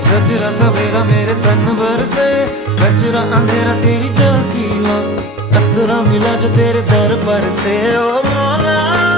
सजरा सवेरा मेरे तन भर से, कचरा अंधेरा तेरी जलती ला, कतरा मिला जो तेरे दर पर से। ओ मौला